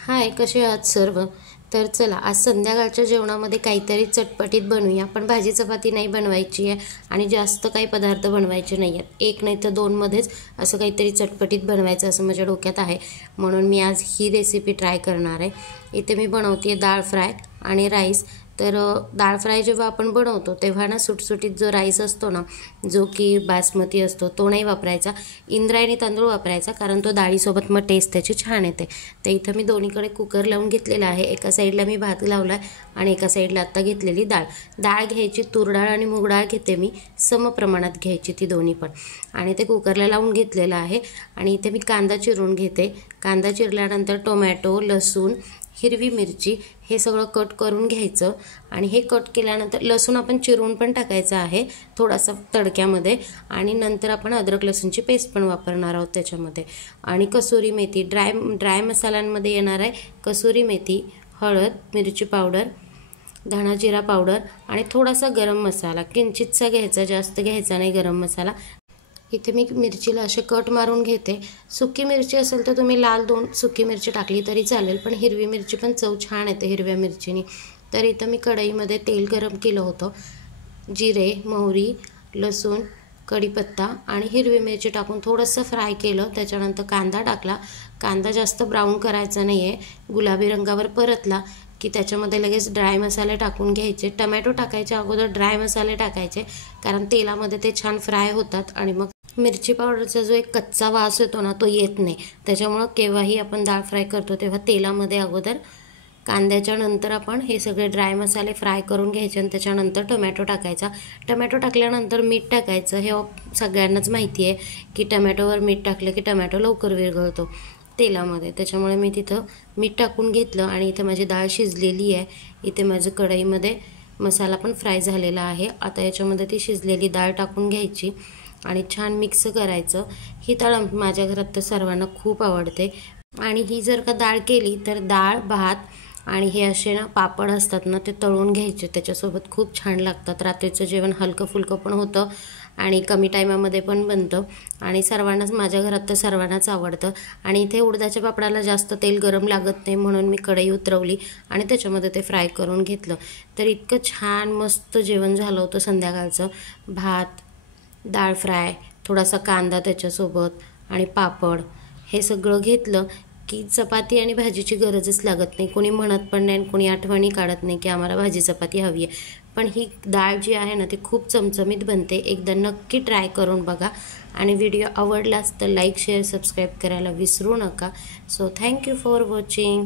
हाय, कसे आहात सर्व? तर चला, आज संध्याकाळच्या जेवणामध्ये काहीतरी चटपटीत बनवूया. पण भाजी चपाती नाही बनवायची आहे आणि जास्त काही पदार्थ बनवायचे नाही आहेत. एक नाही तर दोनमध्येच असं काहीतरी चटपटीत बनवायचं असं माझ्या डोक्यात आहे. म्हणून मी आज ही रेसिपी ट्राय करणार आहे. इथे मी बनवते डाळ फ्राय आणि राईस. तर डाळ फ्राय जेव्हा आपण बनवतो तेव्हा ना सुटसुटीत जो राईस असतो ना, जो की बासमती असतो, तो नाही वापरायचा. इंद्रायणी तांदूळ वापरायचा, कारण तो डाळीसोबत मग टेस्ट त्याची छान येते. तर इथं मी दोन्हीकडे कुकर लावून घेतलेला आहे. एका साईडला मी भात लावला आहे आणि एका साईडला आत्ता घेतलेली डाळ घ्यायची. तूर डाळ आणि मूग डाळ घेते मी, सम प्रमाणात घ्यायची ती दोन्ही पण. आणि ते कुकरला लावून घेतलेलं आहे. आणि इथे मी कांदा चिरून घेते. कांदा चिरल्यानंतर टोमॅटो, लसूण, हिरवी मिरची हे सगळं कट करून घ्यायचं. आणि हे कट केल्यानंतर लसूण आपण चिरून पण टाकायचं आहे थोडासा तडक्यामध्ये. आणि नंतर आपण अद्रक लसूणची पेस्ट पण वापरणार आहोत त्याच्यामध्ये. आणि कसुरी मेथी, ड्राय मसाल्यांमध्ये येणार आहे कसुरी मेथी, हळद, मिरची पावडर, धणा जिरा पावडर आणि थोडासा गरम मसाला किंचितसा घ्यायचा, जास्त घ्यायचा नाही गरम मसाला. इथे मी मिरचीला असे कट मारून घेते. सुकी मिरची असेल तर तुम्ही लाल 2 सुकी मिरची टाकली तरी चालेल, पण हिरवी मिरची पण चव छान येते हिरव्या मिरचीने. तर इथं मी कढईमध्ये तेल गरम केलं होतं. जिरे, मोहरी, लसूण, कढीपत्ता आणि हिरवी मिरची टाकून थोडंसं फ्राय केलं. त्याच्यानंतर कांदा टाकला. कांदा जास्त ब्राऊन करायचा नाही आहे, गुलाबी रंगावर परतला की त्याच्यामध्ये लगेच ड्राय मसाले टाकून घ्यायचे. टमॅटो टाकायच्या अगोदर ड्राय मसाले टाकायचे, कारण तेलामध्ये ते छान फ्राय होतात आणि मग मिरची पावडरचा जो एक कच्चा वास येतो ना, तो येत नाही. त्याच्यामुळं केव्हाही आपण डाळ फ्राय करतो तेव्हा तेलामध्ये अगोदर कांद्याच्या नंतर आपण हे सगळे ड्राय मसाले फ्राय करून घ्यायचे आणि त्याच्यानंतर टोमॅटो टाकायचा. टोमॅटो टाकल्यानंतर मीठ टाकायचं. हे सगळ्यांनाच माहिती आहे की टोमॅटोवर मीठ टाकलं की टोमॅटो लवकर विरघळतो तेलामध्ये. त्याच्यामुळे मी तिथं मीठ टाकून घेतलं. आणि इथे माझी डाळ शिजलेली आहे. इथे माझं कढईमध्ये मसाला पण फ्राय झालेला आहे. आता याच्यामध्ये ती शिजलेली डाळ टाकून घ्यायची आणि छान मिक्स करायचं. ही डाळ माझ्या घरात तर सर्वांना खूप आवडते. आणि ही जर का डाळ केली तर डाळ, भात आणि हे असे ना पापड असतात ना, ते तळून घ्यायचे त्याच्यासोबत, खूप छान लागतात. रात्रीचं जेवण हलकं फुलकं पण होतं आणि कमी टायमामध्ये पण बनतं. आणि सर्वांनाच, माझ्या घरात तर सर्वांनाच आवडतं. आणि इथे उडदाच्या पापडाला जास्त तेल गरम लागत नाही, म्हणून मी कढई उतरवली आणि त्याच्यामध्ये ते फ्राय करून घेतलं. तर इतकं छान मस्त जेवण झालं होतं संध्याकाळचं. भात, डाळ फ्राय, थोडासा कांदा त्याच्यासोबत आणि पापड, हे सगळं घेतलं की चपाती आणि भाजीची गरजच लागत नाही. कोणी म्हणत पण नाही आणि कोणी आठवणी काढत नाही की आम्हाला भाजी चपाती हवी आहे. पण ही डाळ जी आहे ना, ती खूप चमचमीत बनते. एकदा नक्की ट्राय करून बघा. आणि व्हिडिओ आवडलाच तर लाईक, शेअर, सबस्क्राईब करायला विसरू नका. So thank you for watching.